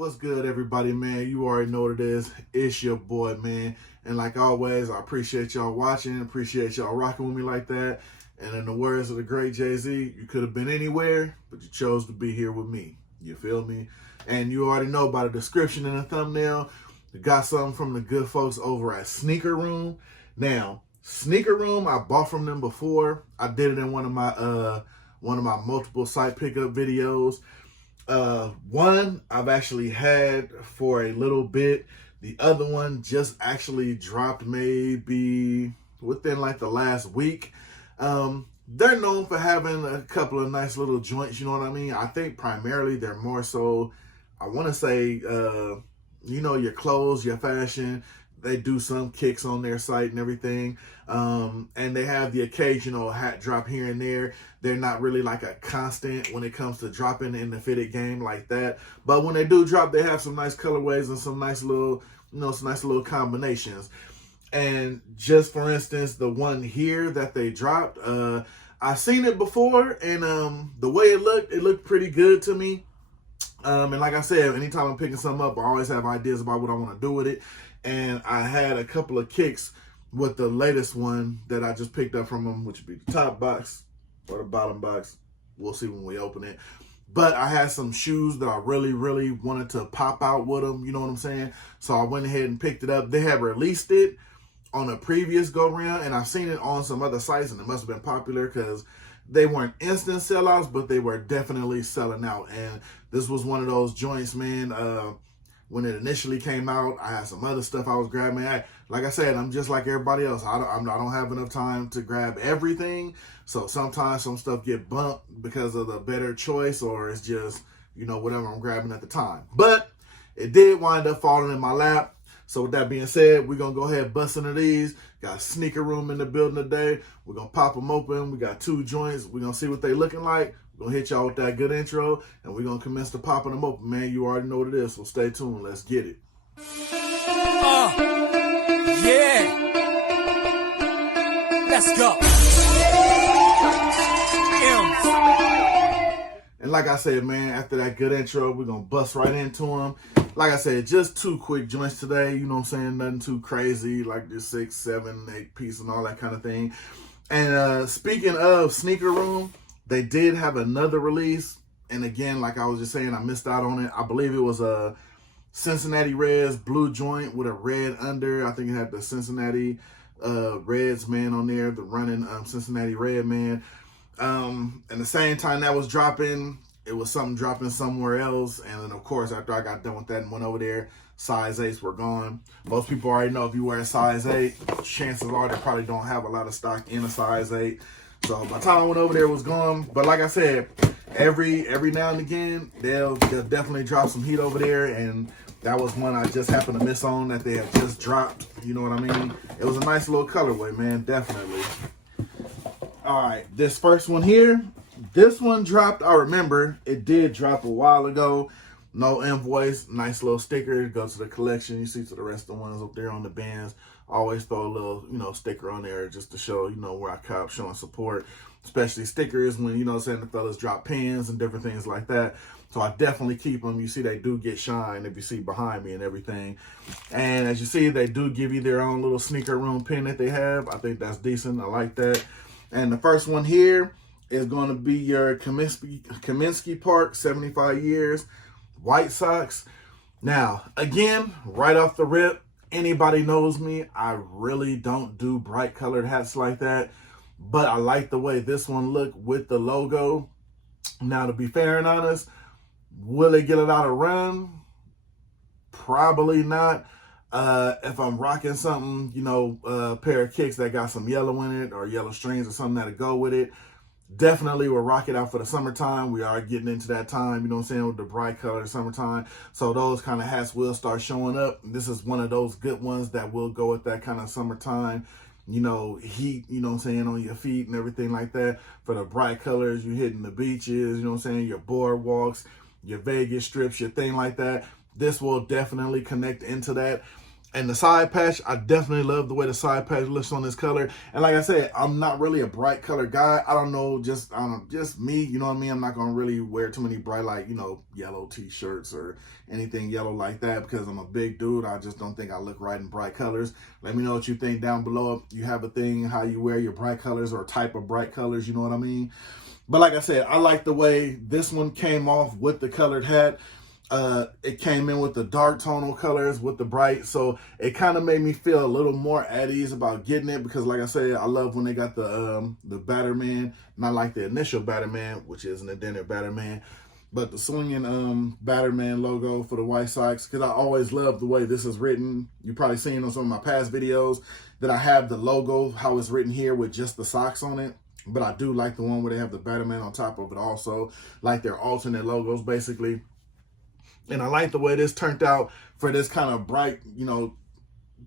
What's good, everybody, man? You already know what it is. It's your boy, man. And like always, I appreciate y'all watching. Appreciate y'all rocking with me like that. And in the words of the great Jay-Z, you could have been anywhere, but you chose to be here with me. You feel me? And you already know by the description and the thumbnail, you got something from the good folks over at Sneaker Room. Now, Sneaker Room, I bought from them before. I did it in one of my multiple site pickup videos. One I've actually had for a little bit. The other one just actually dropped maybe within like the last week. They're known for having a couple of nice little joints, you know what I mean? I think primarily they're more so, I want to say, your clothes, your fashion. They do some kicks on their site and everything. And they have the occasional hat drop here and there. They're not really like a constant when it comes to dropping in the fitted game like that. But when they do drop, they have some nice colorways and some nice little, some nice little combinations. And just for instance, the one here that they dropped, I've seen it before, and the way it looked pretty good to me. And like I said, anytime I'm picking something up, I always have ideas about what I want to do with it. And I had a couple of kicks with the latest one that I just picked up from them, which would be the top box or the bottom box. We'll see when we open it. But I had some shoes that I really, really wanted to pop out with them. You know what I'm saying? So I went ahead and picked it up. They had released it on a previous go-round, and I've seen it on some other sites, and it must have been popular because they weren't instant sellouts, but they were definitely selling out. And this was one of those joints, man. When it initially came out, I had some other stuff I was grabbing. Like I said, I'm just like everybody else. I don't have enough time to grab everything. So sometimes some stuff get bumped because of the better choice, or it's just, whatever I'm grabbing at the time. But it did wind up falling in my lap. So with that being said, we're going to go ahead and bust into these. Got Sneaker Room in the building today. We're going to pop them open. We got two joints. We're going to see what they looking like. We're going to hit y'all with that good intro, and we're going to commence to popping them open, man. You already know what it is, so stay tuned. Let's get it. Yeah. Let's go. And like I said, man, after that good intro, we're going to bust right into them. Like I said, just two quick joints today. You know what I'm saying? Nothing too crazy, like just 6, 7, 8 piece and all that kind of thing. And speaking of Sneaker Room, they did have another release. And again, like I was just saying, I missed out on it. I believe it was a Cincinnati Reds blue joint with a red under. I think it had the Cincinnati Reds man on there, the running Cincinnati Red man. And the same time that was dropping, it was something dropping somewhere else. And then, of course, after I got done with that and went over there, size 8s were gone. Most people already know if you wear a size 8, chances are they probably don't have a lot of stock in a size 8. So by the time I went over there, it was gone. But like I said, every now and again, they'll definitely drop some heat over there. And that was one I just happened to miss on that they had just dropped. You know what I mean? It was a nice little colorway, man, definitely. All right, this first one here, this one dropped, I remember, it did drop a while ago. No invoice, nice little sticker, go to the collection. You see to the rest of the ones up there on the bands. Always throw a little, sticker on there just to show, where I cop, showing support. Especially stickers when, the fellas drop pins and different things like that. So I definitely keep them. You see they do get shine if you see behind me and everything. And as you see, they do give you their own little Sneaker Room pin that they have. I think that's decent. I like that. And the first one here is going to be your Kaminsky Park, 75 years, White Sox. Now, again, right off the rip, anybody knows me, I really don't do bright colored hats like that. But I like the way this one looked with the logo. Now, to be fair and honest, will it get a lot of run? Probably not. If I'm rocking something, a pair of kicks that got some yellow in it or yellow strings or something that'll go with it, definitely will rock it out for the summertime. We are getting into that time, with the bright color summertime. So those kind of hats will start showing up. This is one of those good ones that will go with that kind of summertime, heat, on your feet and everything like that. For the bright colors, you hitting the beaches, your boardwalks, your Vegas strips, your thing like that. This will definitely connect into that. And the side patch, I definitely love the way the side patch looks on this color. And like I said, I'm not really a bright color guy. I don't know, just me, you know what I mean? I'm not gonna really wear too many bright, like, you know, yellow t-shirts or anything yellow like that because I'm a big dude. I just don't think I look right in bright colors. Let me know what you think down below. If you have a thing how you wear your bright colors or type of bright colors, you know what I mean? But like I said, I like the way this one came off with the colored hat. It came in with the dark tonal colors with the bright, so it kind of made me feel a little more at ease about getting it because, like I said, I love when they got the Batterman, not like the initial Batterman, which is an indented Batterman, but the swinging Batterman logo for the White Sox, because I always love the way this is written. You've probably seen on some of my past videos that I have the logo, how it's written here with just the Sox on it. But I do like the one where they have the Batterman on top of it also, like their alternate logos basically. And I like the way this turned out for this kind of bright, you know,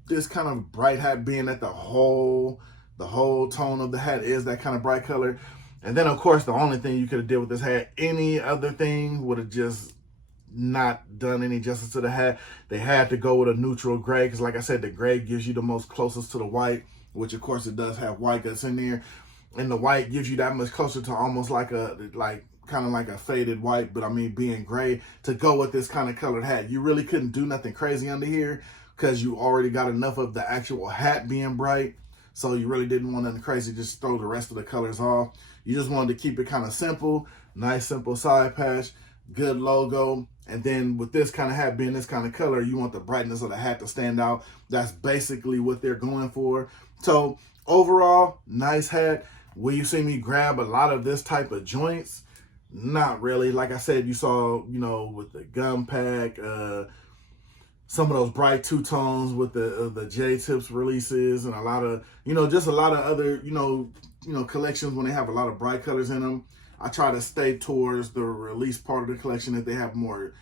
this kind of bright hat being that the whole tone of the hat is that kind of bright color. And then, of course, the only thing you could have did with this hat, any other thing would have just not done any justice to the hat. They had to go with a neutral gray because, like I said, the gray gives you the most closest to the white, which, of course, it does have white guts in there. And the white gives you that much closer to almost like kind of like a faded white, but I mean being gray to go with this kind of colored hat. You really couldn't do nothing crazy under here because you already got enough of the actual hat being bright. So you really didn't want nothing crazy, just throw the rest of the colors off. You just wanted to keep it kind of simple, nice simple side patch, good logo. And then with this kind of hat being this kind of color, you want the brightness of the hat to stand out. That's basically what they're going for. So overall, nice hat. Will you see me grab a lot of this type of joints? Not really. Like I said, you saw, you know, with the gum pack, some of those bright two-tones with the J-Tips releases and a lot of, you know, just a lot of other, you know, collections when they have a lot of bright colors in them. I try to stay towards the release part of the collection if they have more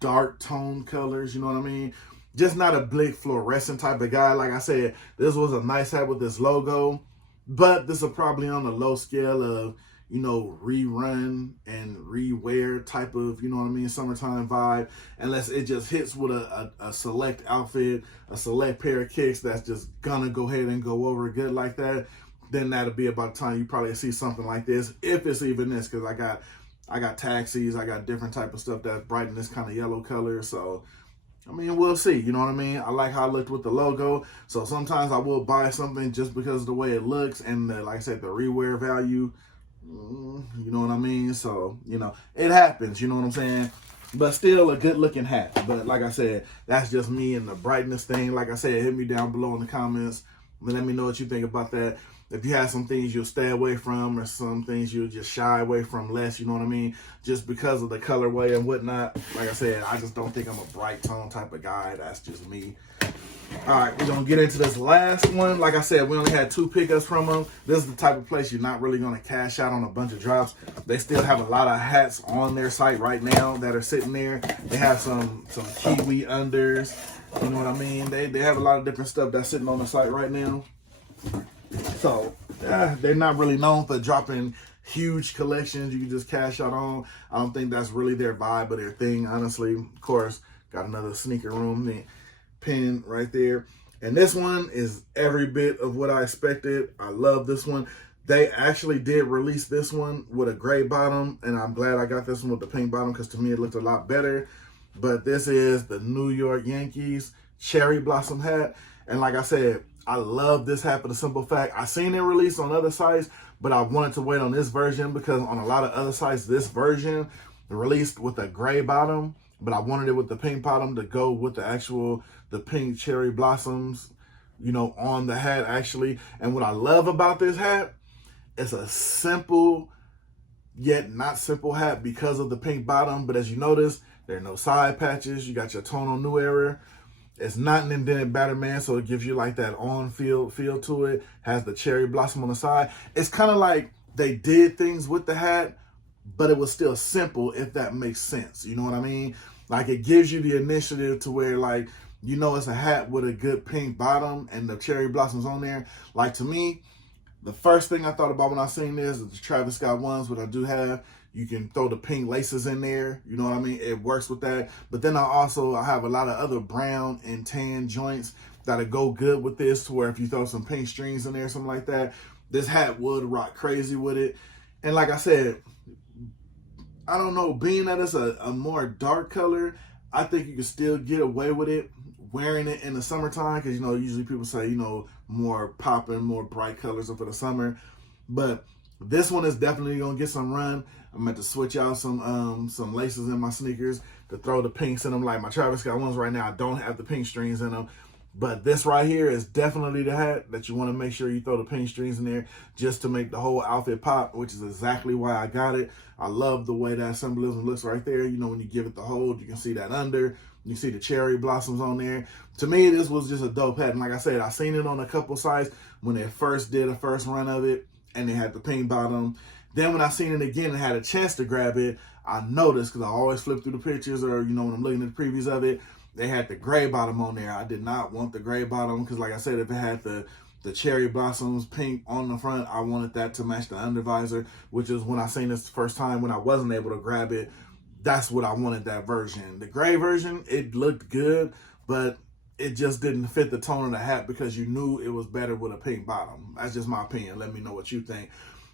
dark tone colors, you know what I mean? Just not a big fluorescent type of guy. Like I said, this was a nice hat with this logo, but this is probably on the low scale of, you know, rerun and rewear type of, you know what I mean, summertime vibe, unless it just hits with a select outfit, a select pair of kicks that's just gonna go ahead and go over good like that. Then that'll be about the time you probably see something like this, if it's even this, because I got taxis, I got different type of stuff that's bright in this kind of yellow color. So I mean, we'll see, you know what I mean? I like how it looked with the logo. So sometimes I will buy something just because of the way it looks and the, like I said, the rewear value. You know what I mean? So, you know, it happens, you know what I'm saying? But still a good looking hat. But like I said, that's just me and the brightness thing. Like I said, hit me down below in the comments. Let me know what you think about that. If you have some things you'll stay away from or some things you'll just shy away from less, you know what I mean? Just because of the colorway and whatnot. Like I said, I just don't think I'm a bright tone type of guy. That's just me. All right, we're going to get into this last one. Like I said, we only had 2 pickups from them. This is the type of place you're not really going to cash out on a bunch of drops. They still have a lot of hats on their site right now that are sitting there. They have some Kiwi unders. You know what I mean? They have a lot of different stuff that's sitting on the site right now. So they're not really known for dropping huge collections you can just cash out on. I don't think that's really their vibe or their thing, honestly. Of course, got another sneaker room pin right there. And this one is every bit of what I expected. I love this one. They actually did release this one with a gray bottom, and I'm glad I got this one with the pink bottom because to me it looked a lot better. But this is the New York Yankees cherry blossom hat. And like I said, I love this hat for the simple fact I seen it released on other sites, but I wanted to wait on this version because on a lot of other sites, this version released with a gray bottom, but I wanted it with the pink bottom to go with the pink cherry blossoms, you know, on the hat actually. And what I love about this hat, it's a simple yet not simple hat because of the pink bottom. But as you notice, there are no side patches. You got your tonal new era. It's not an indented Batterman, so it gives you like that on-field feel to it. Has the cherry blossom on the side. It's kind of like they did things with the hat, but it was still simple, if that makes sense. You know what I mean? Like it gives you the initiative to where, like, you know, it's a hat with a good pink bottom and the cherry blossoms on there. Like to me, the first thing I thought about when I seen this is the Travis Scott ones, what I do have. You can throw the pink laces in there. You know what I mean? It works with that. But then I have a lot of other brown and tan joints that'll go good with this, to where if you throw some pink strings in there, something like that, this hat would rock crazy with it. And like I said, I don't know, being that it's a more dark color, I think you can still get away with it wearing it in the summertime, because, you know, usually people say, you know, more popping, more bright colors for the summer. But this one is definitely gonna get some run. I'm going to switch out some laces in my sneakers to throw the pinks in them. Like my Travis Scott ones right now, I don't have the pink strings in them. But this right here is definitely the hat that you want to make sure you throw the pink strings in there, just to make the whole outfit pop, which is exactly why I got it. I love the way that symbolism looks right there. You know, when you give it the hold, you can see that under. You see the cherry blossoms on there. To me, this was just a dope hat. And like I said, I seen it on a couple sites when they first did a first run of it, and they had the pink bottom. Then when I seen it again and had a chance to grab it, I noticed, because I always flip through the pictures, or, you know, when I'm looking at the previews of it, they had the gray bottom on there. I did not want the gray bottom, because like I said, if it had the cherry blossoms pink on the front, I wanted that to match the under visor, which is when I seen this the first time when I wasn't able to grab it. That's what I wanted, that version. The gray version, it looked good, but it just didn't fit the tone of the hat, because you knew it was better with a pink bottom. That's just my opinion. Let me know what you think.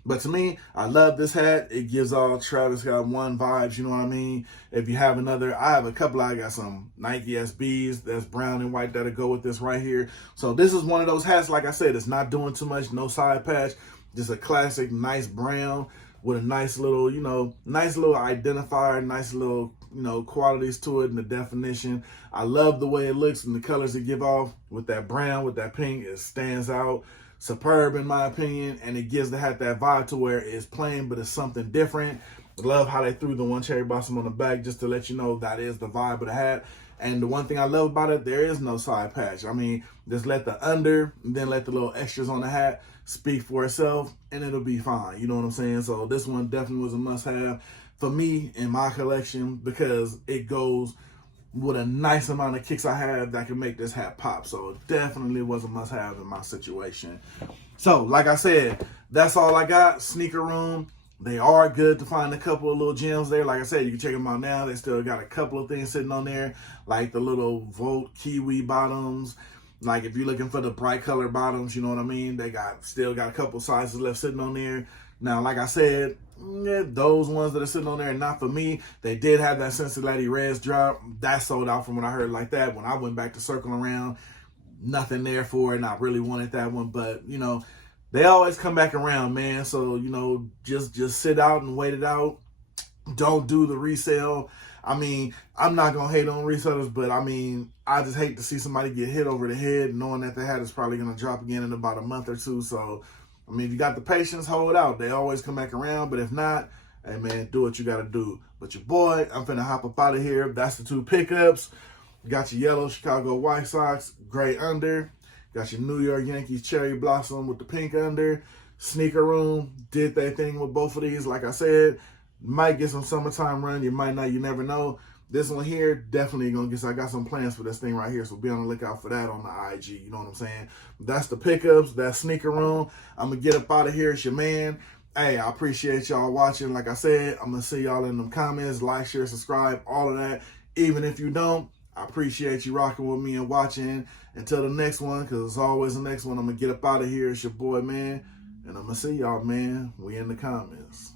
But to me, I love this hat. It gives all Travis Scott one vibes, you know what I mean? If you have another, I have a couple. I got some Nike SBs that's brown and white that'll go with this right here. So this is one of those hats, like I said, it's not doing too much, no side patch, just a classic nice brown with a nice little, you know, nice little identifier, nice little, you know, qualities to it and the definition. I love the way it looks and the colors it give off with that brown, with that pink. It stands out. Superb in my opinion, and it gives the hat that vibe to where it's plain, but it's something different. Love how they threw the one cherry blossom on the back, just to let you know that is the vibe of the hat. And the one thing I love about it, there is no side patch. I mean, just let the under, and then let the little extras on the hat speak for itself, and it'll be fine. You know what I'm saying? So this one definitely was a must-have for me in my collection, because it goes with a nice amount of kicks I have that can make this hat pop. So it definitely was a must-have in my situation. So, like I said, that's all I got. Sneaker Room. They are good to find a couple of little gems there. Like I said, you can check them out now. They still got a couple of things sitting on there, like the little Volt Kiwi bottoms. Like if you're looking for the bright color bottoms, you know what I mean? They still got a couple sizes left sitting on there. Now, like I said, those ones that are sitting on there are not for me. They did have that Cincinnati Reds drop. That sold out from what I heard like that. When I went back to circling around, nothing there for it, and I really wanted that one. But, you know, they always come back around, man. So, you know, just sit out and wait it out. Don't do the resale. I mean, I'm not going to hate on resellers, but I mean, I just hate to see somebody get hit over the head knowing that the hat is probably going to drop again in about a month or two. So, I mean, if you got the patience, hold out. They always come back around. But if not, hey, man, do what you got to do. But your boy, I'm finna hop up out of here. That's the two pickups. Got your yellow Chicago White Sox, gray under. Got your New York Yankees cherry blossom with the pink under. Sneaker Room did their thing with both of these. Like I said, might get some summertime run. You might not. You never know. This one here, definitely going to get, I got some plans for this thing right here, so be on the lookout for that on the IG, you know what I'm saying? That's the pickups, that's Sneaker Room. I'm going to get up out of here. It's your man. Hey, I appreciate y'all watching. Like I said, I'm going to see y'all in them comments, like, share, subscribe, all of that. Even if you don't, I appreciate you rocking with me and watching. Until the next one, because it's always the next one, I'm going to get up out of here. It's your boy, man, and I'm going to see y'all, man. We in the comments.